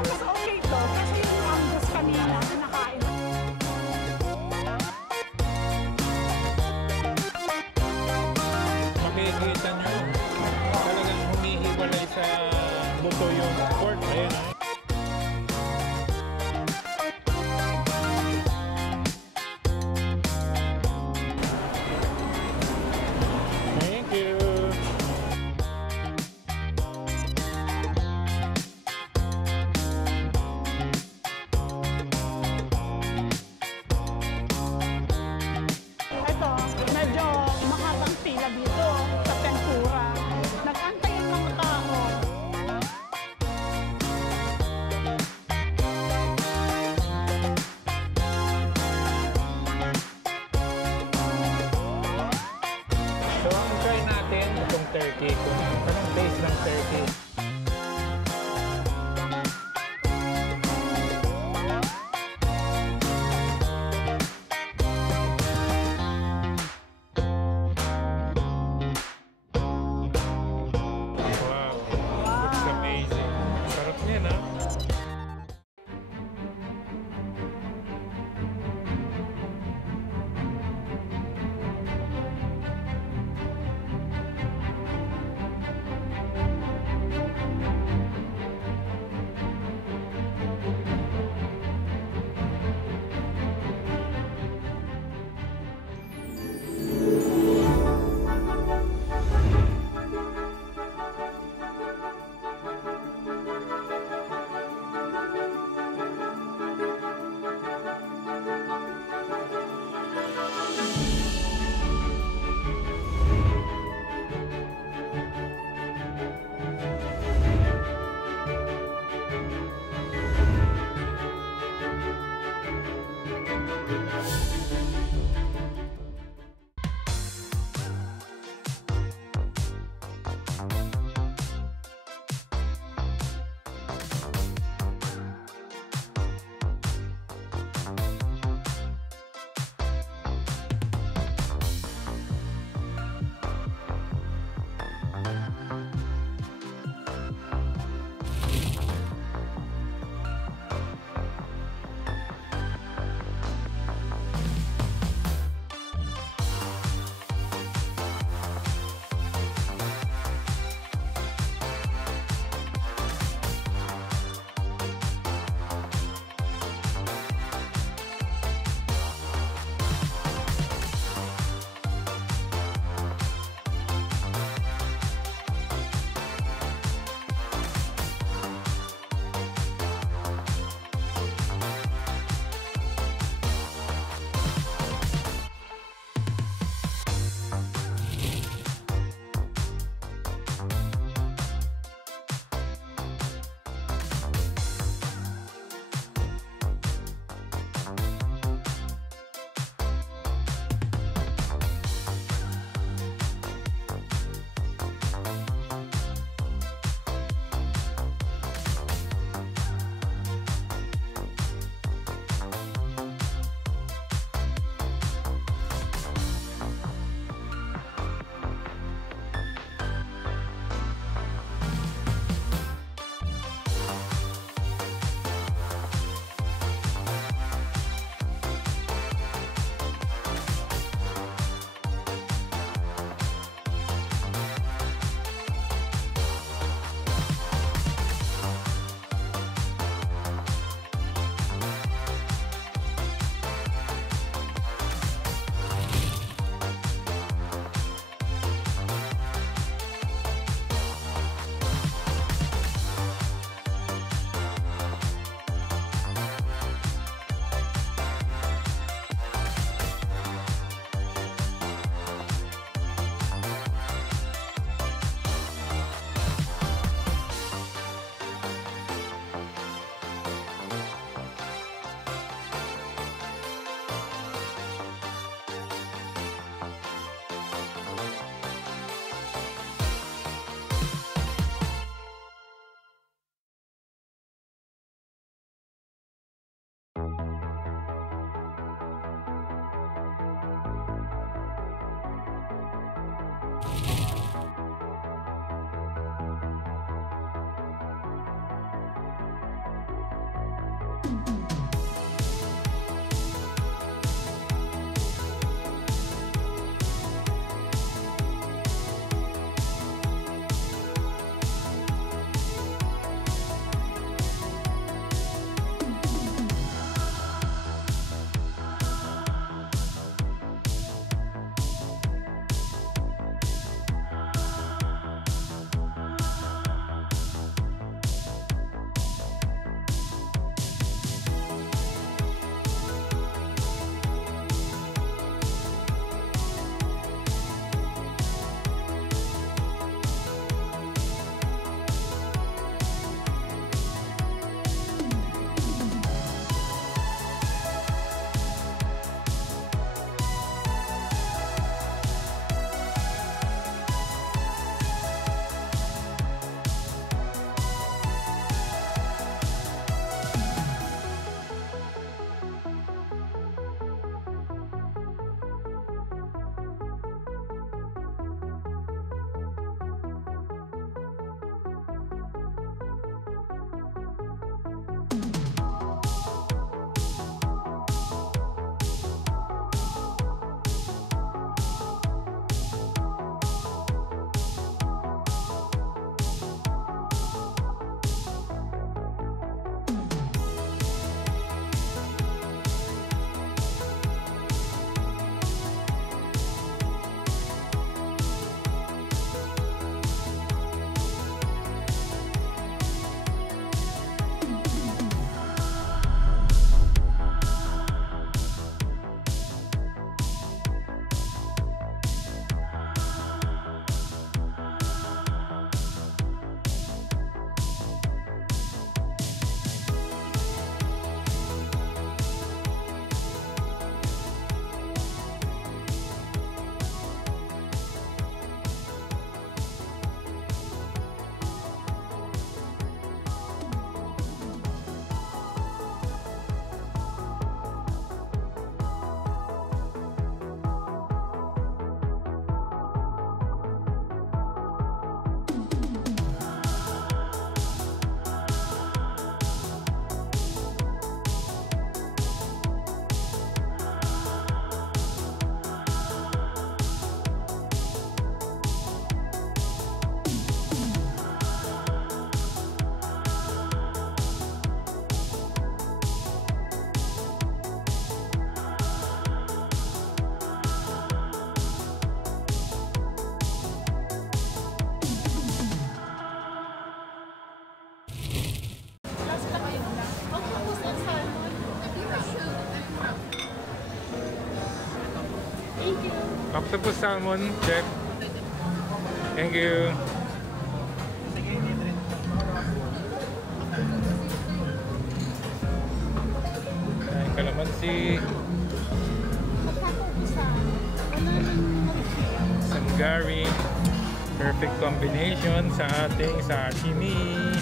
mas okay to kasi yung Angus kanina kinakain. Makikita nyo, talagang humihiwalay sa buto yung pork. Ayan. Thank you. Ito, medyo makatang pila dito sa tempura. Nag-antay yung mga tao. So, ang try natin itong turkey, kung anong taste ng turkey. Wow, looks amazing. Sarap niya na. Octopus salmon, check. Thank you. Kain kalamansi. Magkakaubusan. Wala nang refill. Sangari. Perfect combination sa ating sashimi.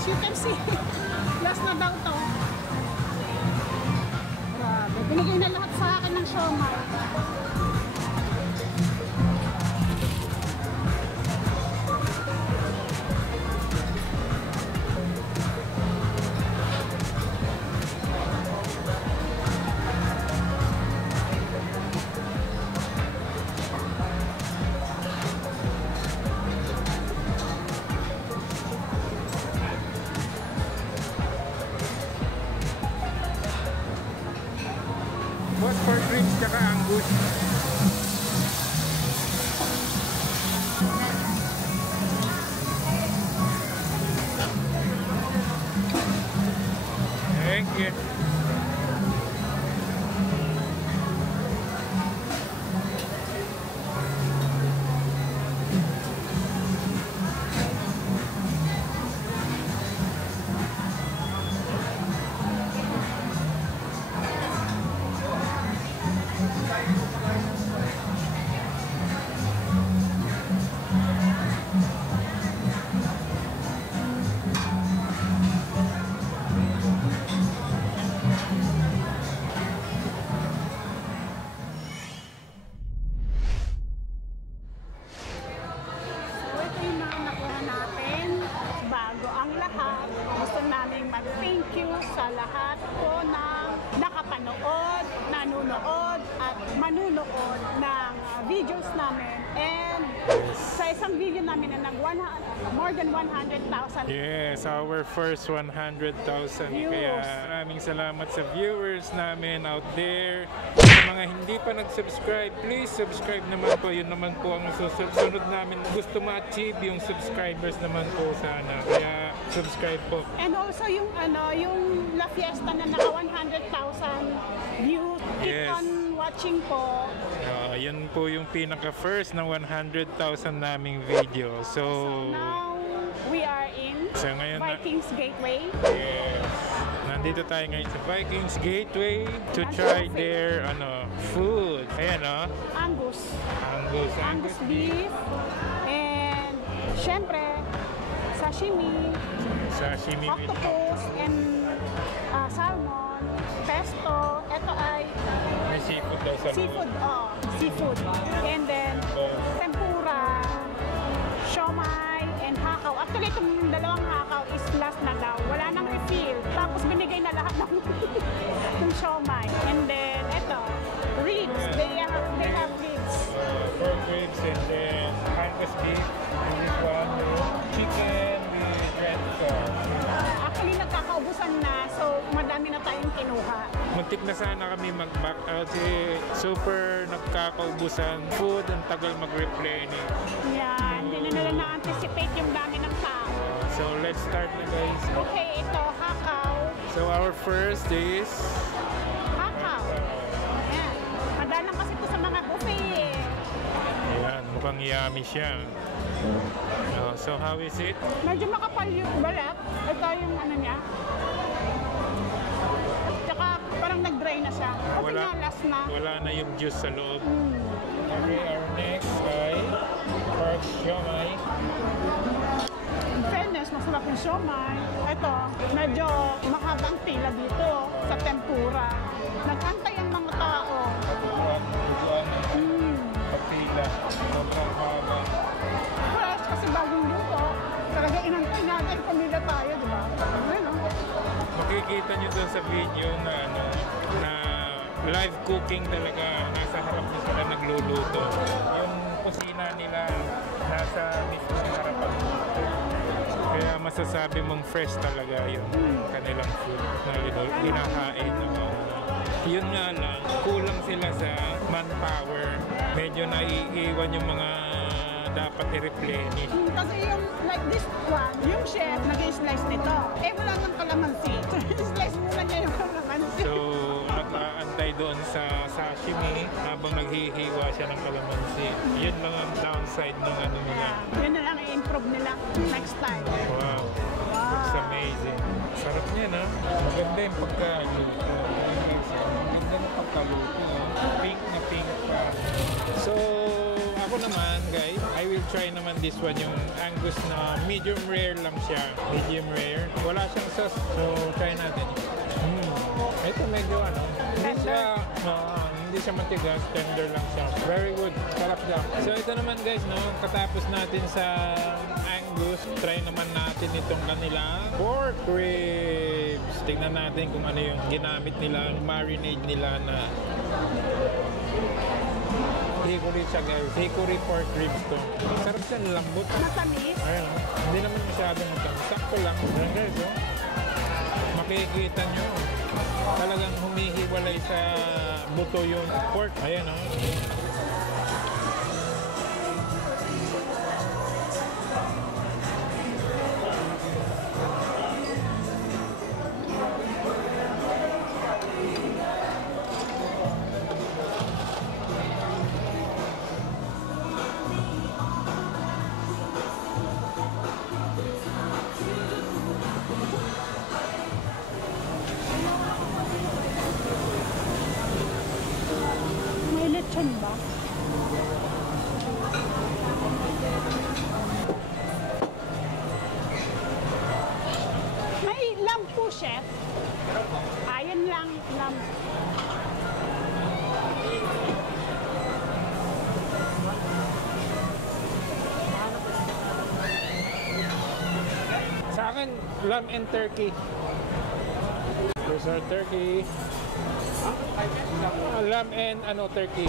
As you can see, last na daw to. Grabe. Binigay na lahat sa akin ng siomai. Boss, pork ribs tsaka angus. Thank you. Thank you sa lahat po ng nakapanood, nanunood at manunood ng videos namin. And sa isang video namin na more than 100,000 Yes, our first 100,000. views. Kaya maraming salamat sa viewers namin out there. Sa mga hindi pa nag-subscribe, please subscribe naman po. Yun naman po ang susunod namin. Gusto ma-achieve yung subscribers naman po sana. Kaya subscribe po. And also yung La Fiesta na naka 100,000 views. Keep Yes. on watching po. Yan po yung pinaka-first na 100,000 naming video. So Now, we are in So, ngayon na- Vikings Gateway. yes. Nandito tayo ngayon sa Vikings Gateway to try their food. Ayan Angus. Angus Beef. And, syempre, sashimi, sashimi with octopus, and salmon, pesto. Ito ay may seafood daw sa seafood. Seafood. And then, tempura, siomai, and hakaw. Actually, itong dalawang hakaw is last na daw. Wala nang refill. Tapos binigay na lahat ng ng siomai. And then, ito, ribs. They have ribs. pork ribs and then Angus beef. And this one, chicken with red sauce. Actually, nagkakaubusan na. So, madami na tayong kinuha. Muntik na sana kami mag-back out kasi super nagkakaubusan food, ang tagal mag-replenish. Yan. Hindi na nila na-anticipate yung dami ng tao. So let's start na guys. Okay, So our first is Hakaw. Ayan. Madalang kasi ito sa mga buffet eh. ayan, mukhang yummy siya. So how is it? Medyo makapal yung balat. Ito yung ano niya. Tsaka parang nag-dry na siya. Kasi nga last na. Wala na yung juice sa loob. Okay, our next ay pork siomai. In fairness, masarap yung siomai. Ito, medyo mahabang pila dito sa tempura. Nag-antay ang mga tao. Pila. Sobrang haba. Fresh kasi bagong luto. Talaga inantay natin, pamilya tayo, di ba? Ayun, no? Makikita nyo doon sa video na ano, na live cooking talaga. Nasa harap na sila nagluluto. Yung kusina nila nasa mismong harapan. Kaya masasabi mong fresh talaga yung kanilang food na ginakain. Yun nga lang, kulang sila sa manpower. Medyo naiiwan yung mga dapat i-replenish. Kasi yung like this one, yung chef nag-slice nito. Eh wala nang kalamansi. So slice muna niya yung kalamansi. So, nakaantay doon sa sashimi habang naghihiwa siya ng kalamansi. Yun lang ang downside ng ano nila. Yun na lang i-improve nila next time. Wow. It's amazing. Sarap niya, no? Maganda yung pagkaluto. Maganda yung pagkaluto. Pink na pink pa. So, ako naman, guys, I will try naman this one, yung Angus na medium rare lang siya. Medium rare. Wala siyang sauce. So, try natin. Ito medyo ano, hindi siya matigas, tender lang siya. Very good, sarap lang. So ito naman guys, no, katapos natin sa Angus, try naman natin itong kanilang pork ribs. Tingnan natin kung ano yung ginamit nila, yung marinade nila na hickory siya guys. Hickory pork ribs to. Sarap siya, lambot. Matamis. Ayun, hindi naman masyadong matamis. Sakto lang. Ayan guys, oh. Makikita nyo, talagang humihiwalay sa buto yung pork. Ayan, oh. May lechon ba? May lamb po, chef. Ayun lang, lamb. Sa akin, lamb and turkey. There's our turkey. Lamb and turkey.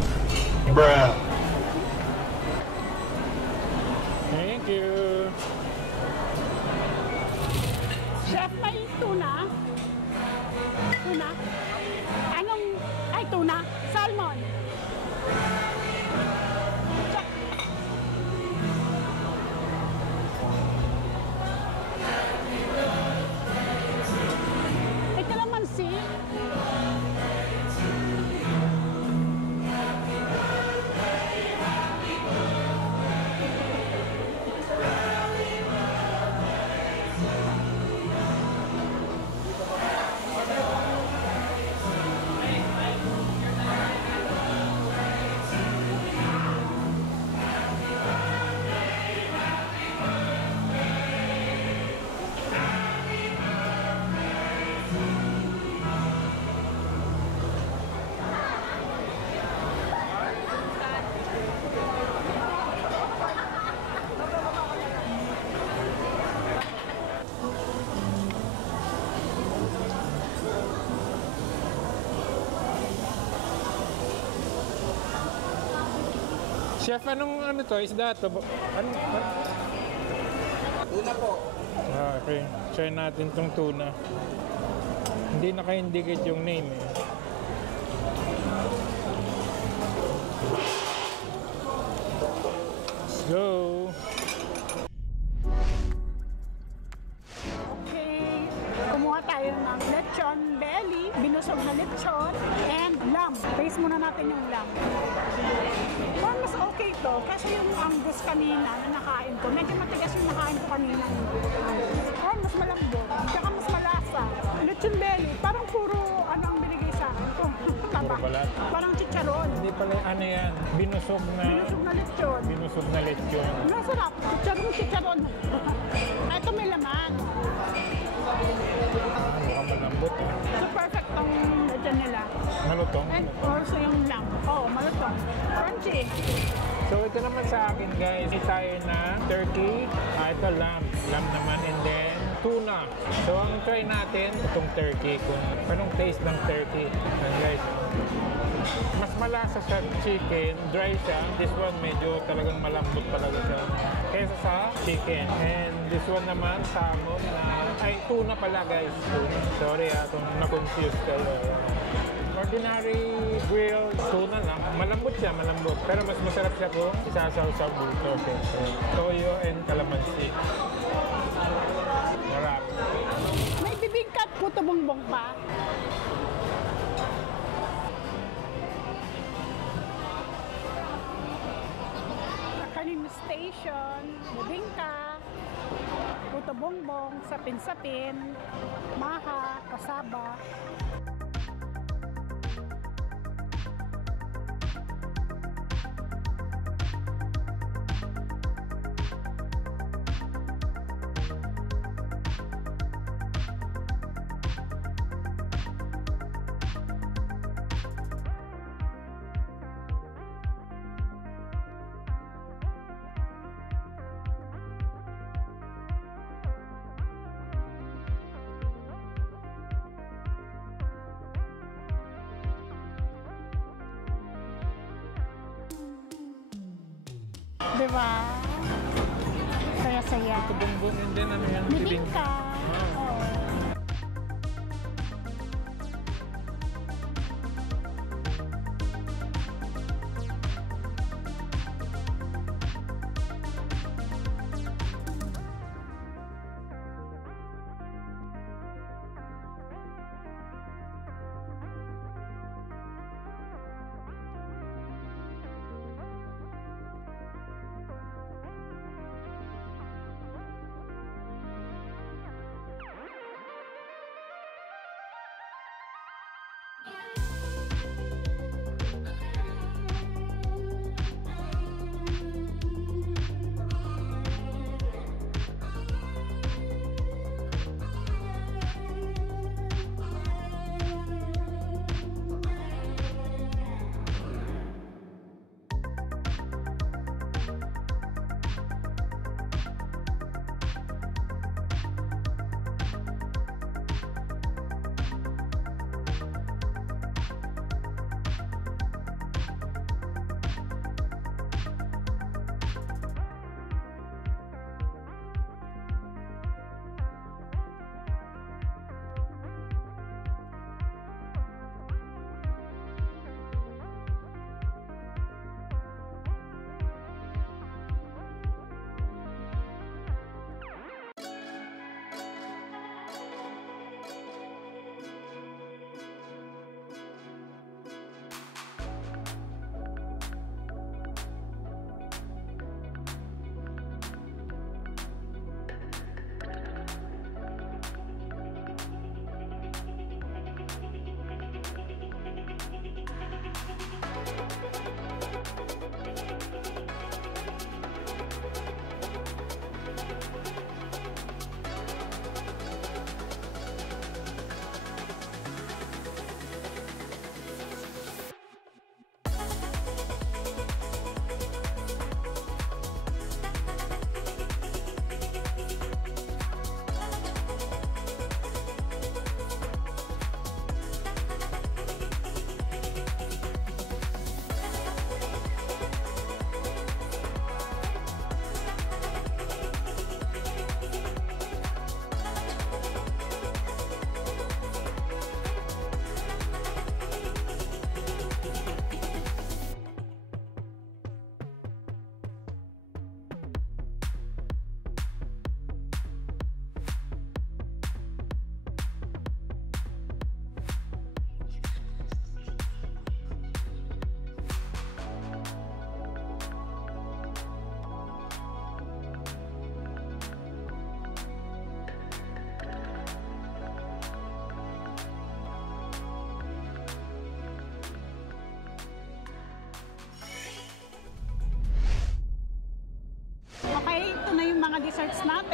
Bruh. Thank you. Chef, may tuna? Tuna? Anong, ay tuna? Salmon. Check. May kalamansi. Chef, anong ano to? Isda to? Tuna po. Okay. Try natin tong tuna. Hindi naka-indicate yung name eh. Let's go! Okay. Kumuha tayo ng lechon. busog na lechon and lamb. Taste muna natin yung lamb. Parang mas okay to kasi yung Angus kanina na nakain ko, medyo matigas yung nakain ko kanina. Parang mas malambot, tsaka mas malasa. Lechon belly, parang puro ano ang binigay sa akin. Taba. balat. Parang chicharon. Hindi pala ano yan, binusog na lechon. binusog na lechon. Masarap. Chicharon. Ito may laman. Mukhang malambot. So perfect tong lechon nila. Malutong. And also yung lamb. Oo, malutong. Crunchy. So ito naman sa akin guys, hindi tayo na turkey, ito lamb naman, and then tuna. So ang try natin itong turkey, kung anong taste ng turkey. And guys, mas malasa sa chicken, dry siya. This one medyo talagang malambot talaga siya kesa sa chicken. And this one naman, salmon na, ay tuna pala guys. Tuna. Sorry kung na-confuse kayo. Ordinary grilled tuna lang. Malambot siya, malambot. Pero mas masarap siya kung isasaw-saw dito. So, toyo and calamansi. Marap. May bibingkat puto bongbong pa. Kakanin station, bibingka, puto bongbong, sapin-sapin, maha, kasaba. Diba? Saya-saya. Ito bongbong and then ano yan? Bibingka. Oo.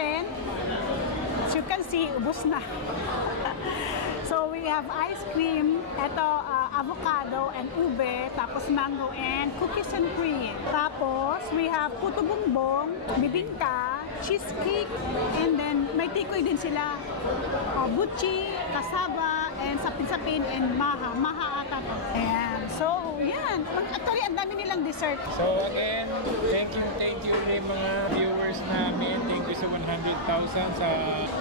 then, as you can see, ubos na. So we have ice cream, ito avocado and ube, tapos mango and cookies and cream. Tapos we have puto bumbong, bibingka, cheesecake, and then may tikoy din sila. Buchi, kasaba, and sapin-sapin, and maha. Maha ata to. Ayan. So, yan. Actually, ang dami nilang dessert. So again, thank you ulit mga viewers namin. Thank you sa 100,000 sa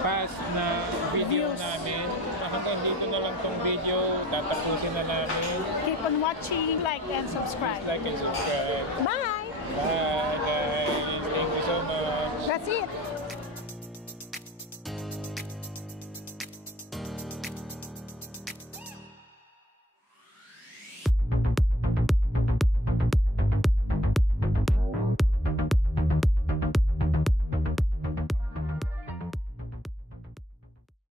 past na video Views. namin. Hanggang dito na lang tong video. Tatapusin na namin. Keep on watching, like, and subscribe. Like and subscribe. Bye! Bye!